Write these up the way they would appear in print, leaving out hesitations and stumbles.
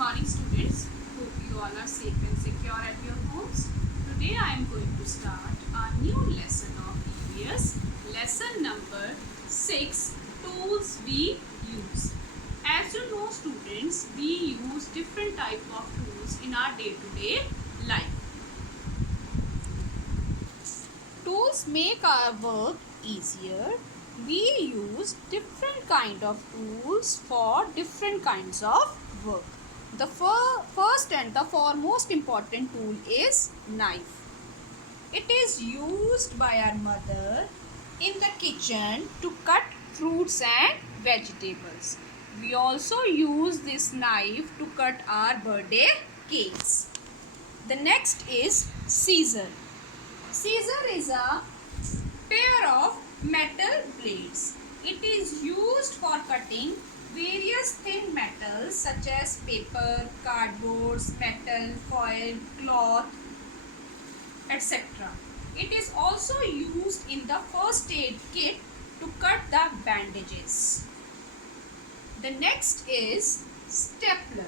morning students. Hope you all are safe and secure at your homes. Today I am going to start a new lesson of EVS, lesson number 6, tools we use. As you know students, we use different type of tools in our day-to-day life. Tools make our work easier. We use different kind of tools for different kinds of work. The first and the foremost important tool is knife. It is used by our mother in the kitchen to cut fruits and vegetables. We also use this knife to cut our birthday cakes. The next is scissor. Scissor is a pair of metal blades. It is used for cutting various thin metals such as paper, cardboard, metal, foil, cloth, etc. It is also used in the first aid kit to cut the bandages. The next is stapler.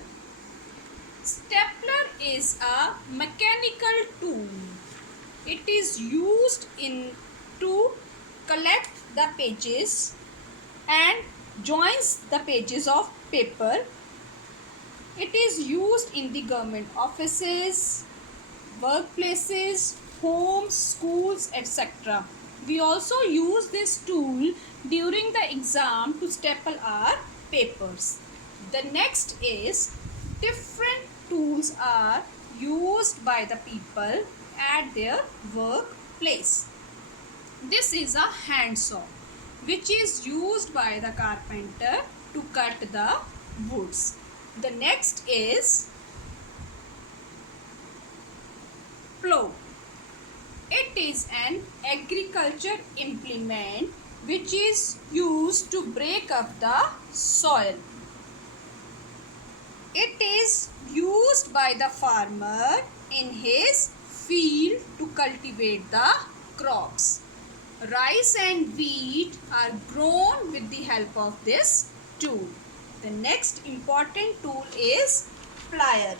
Stapler is a mechanical tool. It is used to collect the pages and joins the pages of paper. It is used in the government offices, workplaces, homes, schools, etc. We also use this tool during the exam to staple our papers. The next is different tools are used by the people at their workplace. This is a handsaw which is used by the carpenter to cut the woods. The next is plow. It is an agriculture implement which is used to break up the soil. It is used by the farmer in his field to cultivate the crops. Rice and wheat are grown with the help of this tool. The next important tool is plier.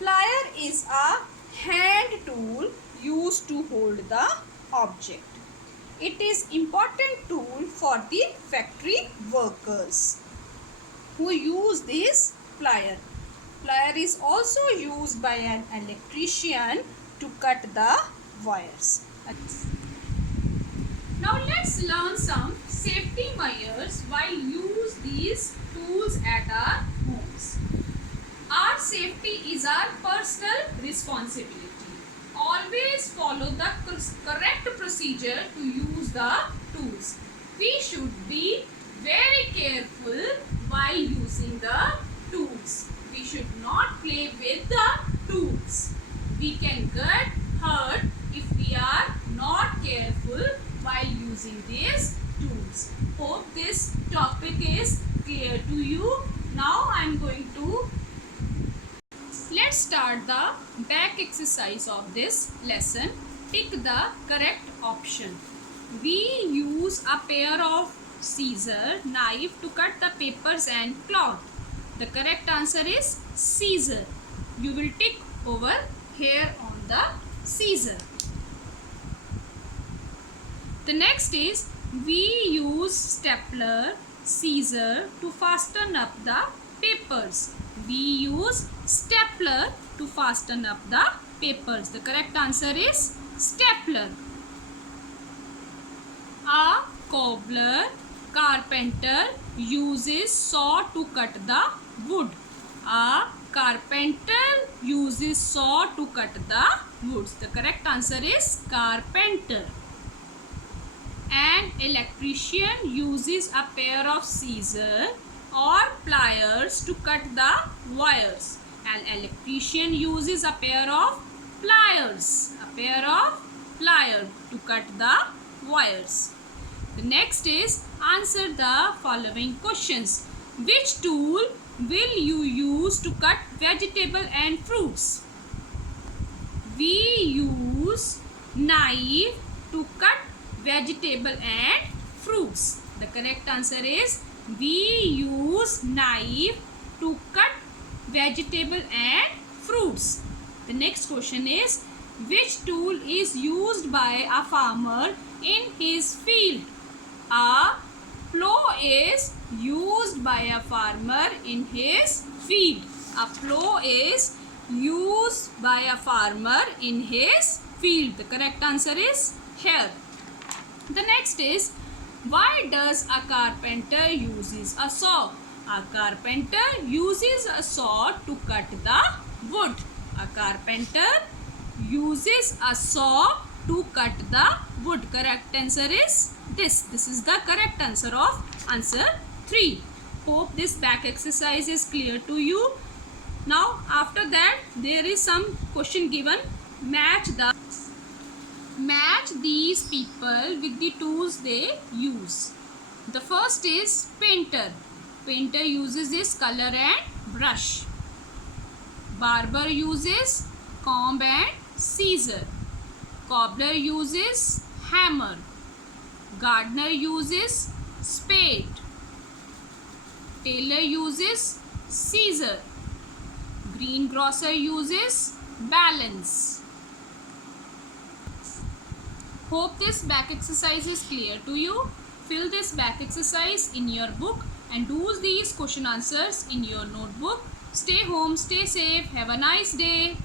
Plier is a hand tool used to hold the object. It is important tool for the factory workers who use this plier. Plier is also used by an electrician to cut the wires. Now let's learn some safety measures while use these tools at our homes. Our safety is our personal responsibility. Always follow the correct procedure to use the tools. We should be very careful while using the tools. We should not play with the tools. We can get hurt if we are not careful while using these tools. Hope this topic is clear to you. Now I am going to let's start the back exercise of this lesson. Pick the correct option. We use a pair of scissor, knife to cut the papers and cloth. The correct answer is scissor. You will tick over here on the scissor. The next is we use stapler, scissor to fasten up the papers. We use stapler to fasten up the papers. The correct answer is stapler. A cobbler, carpenter uses saw to cut the wood. A carpenter uses saw to cut the woods. The correct answer is carpenter. An electrician uses a pair of scissors or pliers to cut the wires. An electrician uses a pair of pliers. To cut the wires. The next is answer the following questions. Which tool will you use to cut vegetable and fruits? We use knife to cut vegetable and fruits. The correct answer is we use knife to cut vegetable and fruits. The next question is, which tool is used by a farmer in his field? A plow is used by a farmer in his field. A plow is used by a farmer in his field. The correct answer is here. The next is, why does a carpenter uses a saw? A carpenter uses a saw to cut the wood. A carpenter uses a saw to cut the wood. Correct answer is this. This is the correct answer of answer 3. Hope this back exercise is clear to you. Now after that there is some question given. Match these people with the tools they use. The first is painter. Painter uses his color and brush. Barber uses comb and scissor. Cobbler uses hammer. Gardener uses spade. Tailor uses scissor. Greengrocer uses balance. Hope this back exercise is clear to you. Fill this back exercise in your book and do these question answers in your notebook. Stay home, stay safe. Have a nice day.